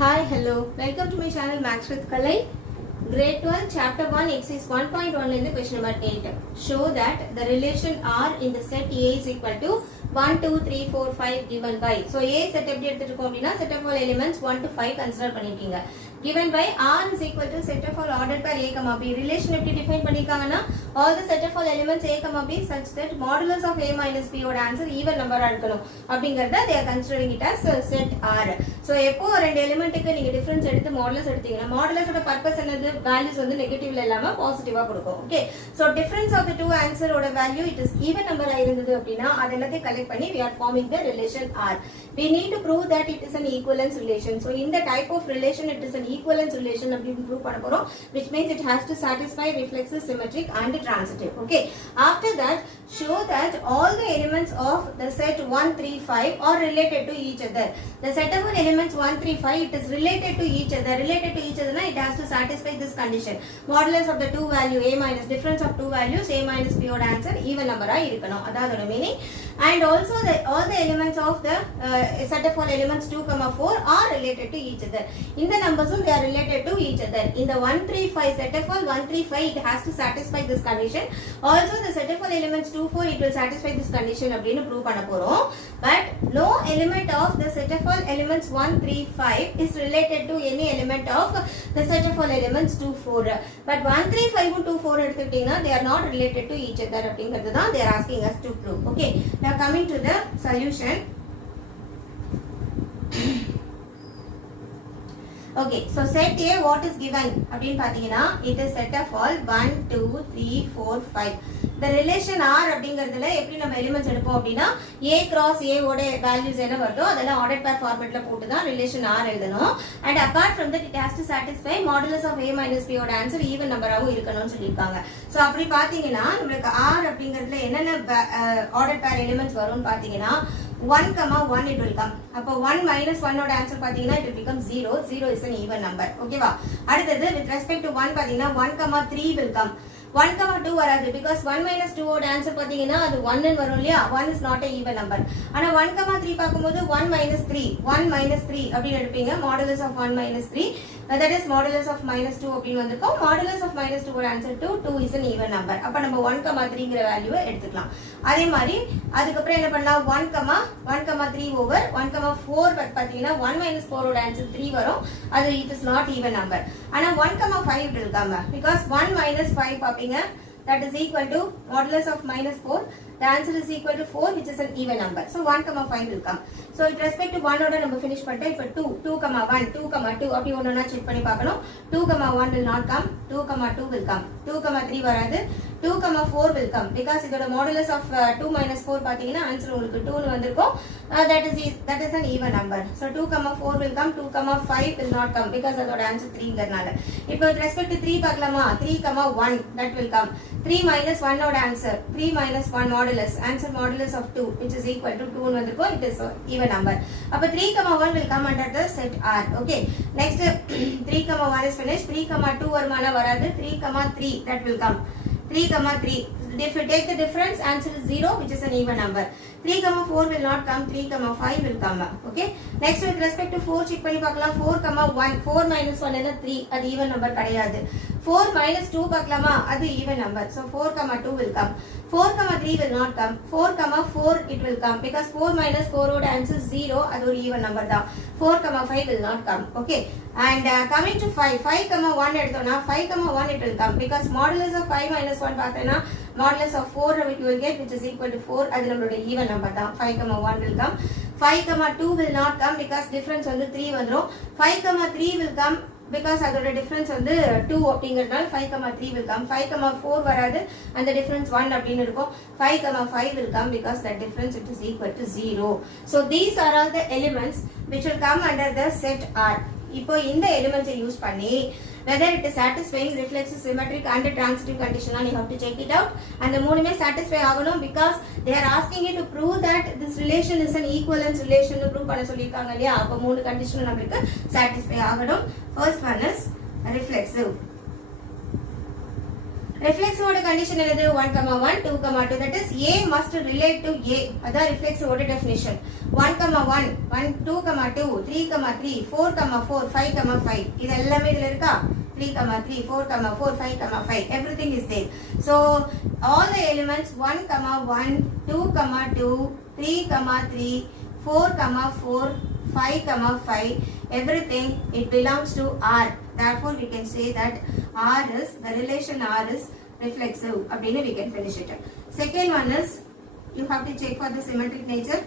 Hi, hello. Welcome to my channel Max with Kalai. Grade 12, Chapter 1, Exercise 1.1 in the question number 8. Show that the relation R in the set A is equal to 1, 2, 3, 4, 5 given by. So, A set set of all elements 1 to 5 consider பண்ணிருக்கீங்க. Given by R is equal to set of all ordered pair A, B. Relation எப்படி define பண்ணிருக்காங்கன்னா all the set of all elements A, B such that modulus of A minus B ஓட answer even number இருக்கணும் அப்படிங்கறத they are considering it as set R. So எப்போ ரெண்டு எலிமெண்ட்டுக்கு நீங்க difference எடுத்து modulus எடுத்தீங்கன்னா மாடுலஸோட purpose என்னது வேல்யூஸ் வந்து நெகட்டிவ்ல இல்லாம பாசிட்டிவா கொடுக்கும். Okay, so difference of the two answer ஓட value it is even number இருந்தது அப்படினா அத எல்லாத்தையும் கலெக்ட் பண்ணி we are forming the relation R. We need to prove that it is an equivalence relation. So in the type of relation it is an equivalence relation அப்படின்னு prove பண்ண போறோம், which means it has to satisfy reflexive, symmetric and transitive. Okay, after that show that all the elements of the set 1, 3, 5 are related to each other. The set of elements 1, 3, 5 it is related to each other. Related to each other na it has to satisfy this condition. Modulus of the two value A minus difference of two values A minus B oda answer even number ah irukano. Adha meaning. And also all the elements of the set of all elements 2, 4 are related to each other. In the numbers they are related to each other. In the 1, 3, 5 set of all 1, 3, 5 it has to satisfy this condition. Also the set of all elements 2, 4 it will satisfy this condition அப்படினு prove பண்ண போறோம். But no element of the set of all elements 1, 3, 5 is related to any element of the set of all elements 2, 4. But 1, 3, 5 and 2, 4 எடுத்துக்கிட்டீங்கன்னா they are not related to each other அப்படிங்கிறது தான் they are asking us to prove. Okay, now coming to the solution. Okay, so set A what is given அப்படினு பாத்தீங்கன்னா it is set of all 1, 2, 3, 4, 5. The relation R அப்படிங்கிறதுல எப்படி நம்ம elements எடுப்போம் அப்படின்னா A cross A ஓட values என்ன வருதோ அதெல்லாம் ordered pair formatல போட்டு தான் relation R எழுதணும். And apart from that it has to satisfy modulus of A minus B ஓட answer even நம்பராவும் இருக்கணும்னு சொல்லிருக்காங்க. So அப்படி பாத்தீங்கன்னா நம்மளுக்கு R அப்படிங்கிறதுல என்னென்ன ordered pair elements வரும்னு பாத்தீங்கன்னா 1, 1 it will come. அப்போ 1 minus 1 ஓட answer பாத்தீங்கன்னா it will become 0. 0 is an even number. ஓகேவா? அடுத்தது with respect to 1 பாத்தீங்கன்னா 1, 3 will come. 1, 2 வராது because 1 minus 2 ஓட answer பாத்தீங்கன்னா அது 1 ன்னு வரும் இல்லையா? 1 is not a even number. ஆனா 1, 3 பாக்கும்போது 1 minus 3 அப்படின்னு எடுப்பீங்க. Modulus of 1 minus 3 that is modulus of minus 2 அப்படின்னு வந்திருக்கும். Modulus of minus 2 ஓட answer 2 is an even number. அப்ப நம்ம 1, 3ங்கிற வேல்யூவை எடுத்துக்கலாம். அதே மாதிரி அதுக்கப்புறம் என்ன பண்ணலாம் 1, 3 over 1, 4 பாத்தீங்கன்னா 1 minus 4 ஓட answer 3 வரும். அது it is not even number. ஆனா 1, 5 will come because 1 minus 5 பாப்பீங்க that is equal to modulus of minus 4. The answer is equal to 4 which is an even number. So 1, 5 will come. So with respect to 1 ஓட நம்ம finish பண்ணிட்டோம். இப்போ 2, 1, 2, அப்படி ஒண்ணா check பண்ணி பார்க்கணும். 2, 1 will not come. 2, 2 will come. 2, 3 வராது. 2, 4 will come because இதோட modulus of 2 minus 4 பாத்தீங்கன்னா answer உங்களுக்கு 2 ன்னு வந்திருக்கும். That is an even number. So 2, 4 will come. 2, 5 will not come because அதோட answer 3 ங்கறனால. இப்போ with respect to 3 பார்க்கலாமா? 3, 1 that will come. 3 minus 1 ஓட answer 3 minus 1 modulus answer modulus of 2 which is equal to 2 ன்னு வந்திருக்கும். It is even number. அப்ப 3, 1 will come under the set R. Okay, next 3, 1 is finished. 3, 2 வருமானா வராது. 3, 3 that will come. 3, 3 if you take the difference answer is 0 which is an even number. 3, 4 will not come. 3, 5 will come. Okay, next with respect to 4 check பண்ணி பார்க்கலாம். 4, 1 4 minus 1 என்ன 3 அது even number கிடையாது. 4 minus 2 பார்க்கலாமா அது even number. So 4, 2 will come. 4, 3 will not come. 4, 4 it will come because 4 minus 4 ஓட answer 0 அது ஒரு even number தான். 4, 5 will not come. Okay, and coming to 5, 1 எடுத்தோம்னா 5, 1 it will come because modulus of 5 minus 1 பார்த்தேன்னா modulus of 4 you will get which is equal to 4 அது நம்மளோட even number தான். 5, 1 will come. 5, 2 will not come because difference வந்து 3 வந்துரும். 5, 3 will come because அதோட difference வந்து 2 அப்படிங்கறதால 5, 3 will come. 5, 4 வராது and the difference 1 அப்படினு இருக்கும். 5, 5 will come because that difference it is equal to 0. So these are all the elements which will come under the set R. இப்போ இந்த எலிமெண்ட்ஸை use பண்ணி whether it is satisfying reflexive, symmetric and transitive condition you have to check it out. And the மூணுமே satisfy ஆகணும் because they are asking you to prove that this relation is an equivalence relation னு prove பண்ண சொல்லிருக்காங்க இல்லையா? அப்ப மூணு condition நமக்கு satisfy ஆகணும். First one is reflexive. reflex order condition is 1, 1, 2, 2. That is A must relate to A. That is reflex order definition. 1, 1, 1, 2, 2, 3, 3, 4, 4, 5, 5. This is all 3, 3, 4, 4, 5, 5. Everything is there. So all the elements 1, 1, 2, 2, 3, 3, 4, 4, 5, 5. Everything it belongs to R. Therefore, we can say that R is, the relation R is reflexive. Abdina we can finish it. Second one is, you have to check for the symmetric nature.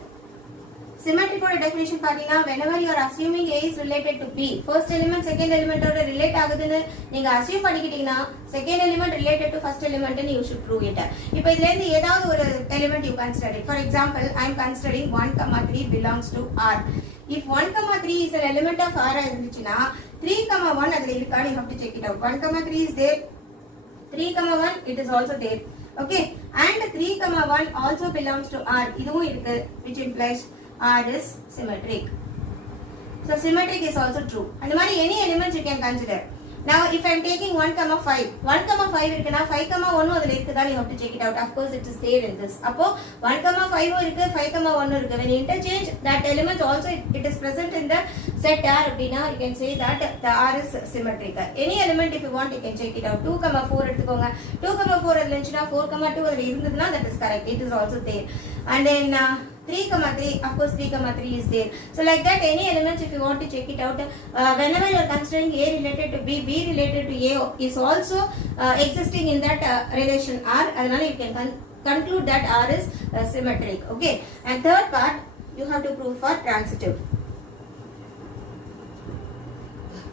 Symmetric order definition partina, whenever you are assuming A is related to B, first element, second element order relate agudunu, neenga assume panikitingna, second element related to first element and you should prove it. Ipo idhilendhu edavadhu oru element you consider it. For example, I am considering 1, 3 belongs to R. If 1, 3 is an element of R irundichina, 3, 1 adile irukka, you have to check it out. 1, 3 is there, 3, 1 it is also there. Okay, and 3, 1 also belongs to R. Idhuvum irukku, which implies R is symmetric. So symmetric is also true. And any elements you can consider. Now if I am taking 1, 5. 1, 5 irukna, 5, 1 adile irukku, you have to check it out. Of course it is there in this. Appo 1, 5 irukku, 5, 1 irukku. When you interchange that element also it is present in the set R abdina, you can say that the R is symmetric. Any element if you want you can check it out. 2, 4 edukonga. 2, 4 adile irundhuchina 4, 2 adile irundhudna, that is correct. It is also there. And then 3, 3, of course 3, 3 is there. So like that any elements if you want to check it out, whenever you are considering A related to B, B related to A is also existing in that relation R, and you can conclude that R is symmetric. Okay, and third part you have to prove for transitive.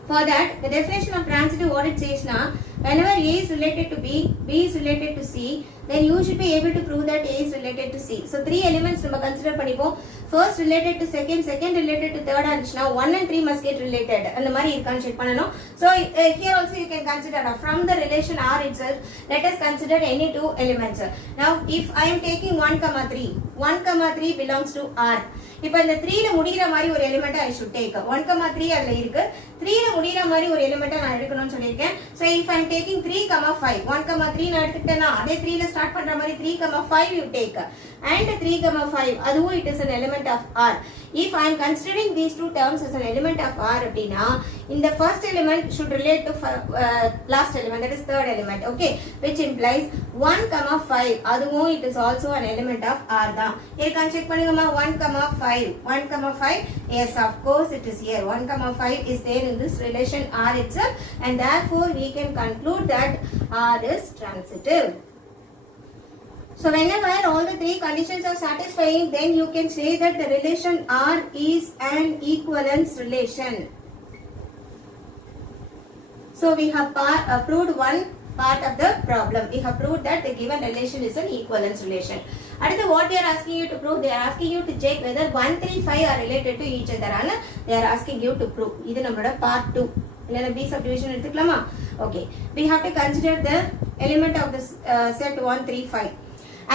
For that, the definition of transitive, what it says now, whenever A is related to B, B is related to C, then you should be able to prove that A is related to C. So 3 elements we consider panipo. First related to second, second related to third, and now 1 and 3 must get related. And the mari you can check panano. So here also you can consider from the relation R itself, let us consider any 2 elements. Now if I am taking 1, 3, 1, 3 belongs to R. இப்போ இந்த 3 ல முடிகிற மாதிரி ஒரு element I should take. 1, 3 அதுல இருக்கு. 3 ல முடிகிற மாதிரி ஒரு எலிமெண்ட் நான் எடுக்கணும்னு சொல்லிருக்கேன். So if I am taking 3, 5, 1, 3 நான் எடுத்துட்டேனா, அதே 3 ல ஸ்டார்ட் பண்ற மாதிரி 3, 5 you take. And 3, 5 அதுவும் it is an element of R. If I am considering these 2 terms as an element of R அப்படினா, in the first element should relate to last element, that is third element. Okay, which implies 1, 5 அதுவும் it is also an element of R தான். இருக்கான்னு check பண்ணுங்கம்மா. 1, 5, 1, 5, yes, of course it is here. 1, 5 is there in this relation R itself, and therefore we can conclude that R is transitive. So whenever all the 3 conditions are satisfying, then you can say that the relation R is an equivalence relation. So we have proved one part of the problem. We have proved that the given relation is an equivalence relation. அடுத்து what they are asking you to prove, they are asking you to check whether 1, 3, 5 are related to each other. They are asking you to prove. இது நம்மளோட part 2. இல்லனா B subdivision எடுத்துக்கலாமா? Okay, we have to consider the element of this set 1, 3, 5.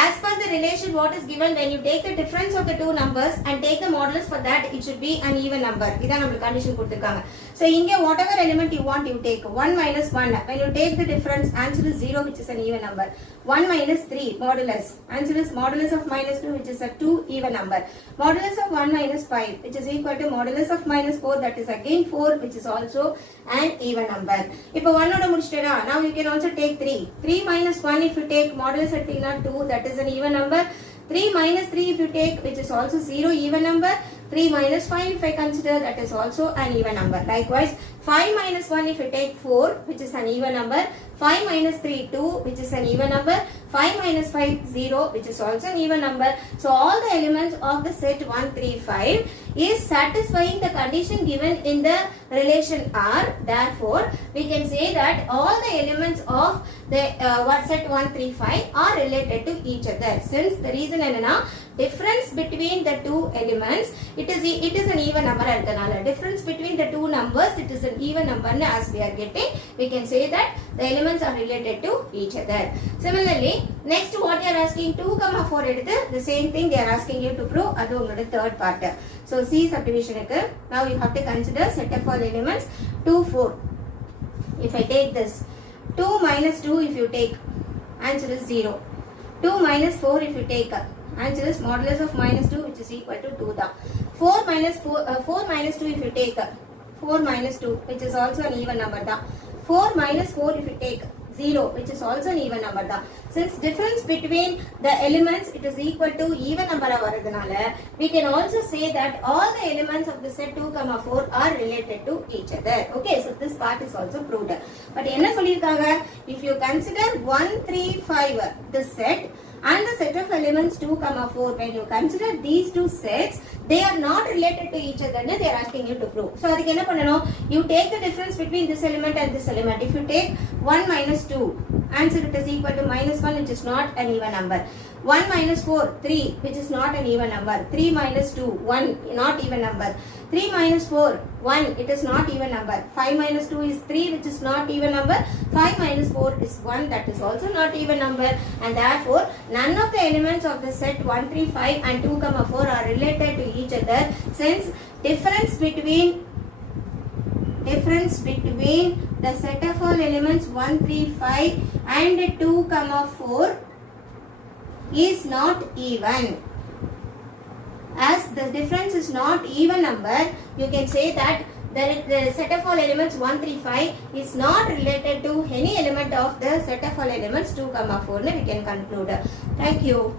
As per the relation what is given, when you take the difference of the 2 numbers and take the modulus for that, it should be an even number. இதான் நமக்கு condition கொடுத்திருக்காங்க. So இங்க whatever element you want you take. 1 minus 1, when you take the difference, answer is 0, which is an even number. 1 minus 3 modulus, answer is modulus of minus 2, which is a 2 even number. Modulus of 1 minus 5, which is equal to modulus of minus 4, that is again 4, which is also an even number. இப்போ 1 ஓட முடிச்சிட்டேனா, now you can also take 3. 3 minus 1 if you take modulus எடுத்தீங்கன்னா 2, that is an even number. 3 minus 3 if you take, which is also 0, even number. 3 minus 5 if I consider, that is also an even number. Likewise, 5 minus 1 if you take 4, which is an even number. 5 minus 3, 2, which is an even number. 5 minus 5, 0, which is also an even number. So all the elements of the set 1, 3, 5 is satisfying the condition given in the relation R. Therefore, we can say that all the elements of the set 1, 3, 5 are related to each other. Since the reason enna, difference between the 2 elements, it is an even number. Difference between the 2 numbers, it is an even number. As we are getting, we can say that the elements are related to each other. Similarly, next what you are asking 2, 4 eduthu, the same thing they are asking you to prove. Adu ungoda third part. So C subdivision ku now you have to consider set of all elements 2, 4. If I take this 2 minus 2, if you take answer is 0. 2 minus 4 if you take, answer is modulus of minus 2 which is equal to 2 da. 4 minus 2 if you take, 4 minus 2 which is also an even number da. 4 minus 4 if you take, 0 which is also an even number da. Since difference between the elements it is equal to even number varadhanaala, we can also say that all the elements of the set 2, 4 are related to each other. Okay, so this part is also proved. But enna sollirukanga, if you consider 1 3 5 the set and the set of elements 2, 4, when you consider these two sets, they are not related to each other, they are asking you to prove. So adukku enna pannanum, you take the difference between this element and this element. If you take 1 minus 2, answer it is equal to minus 1 which is not an even number. 1 minus 4, 3 which is not an even number. 3 minus 2, 1 not even number. 3 minus 4, 1 it is not even number. 5 minus 2 is 3 which is not even number. 5 minus 4 is 1 that is also not even number, and therefore none of the elements of the set 1 3 5 and 2, 4 are related to each other, since difference between the set of all elements 1 3 5 and 2, 4 is not even. As the difference is not even number, you can say that the set of all elements 1 3 5 is not related to any element of the set of all elements 2, 4. We can conclude. Thank you.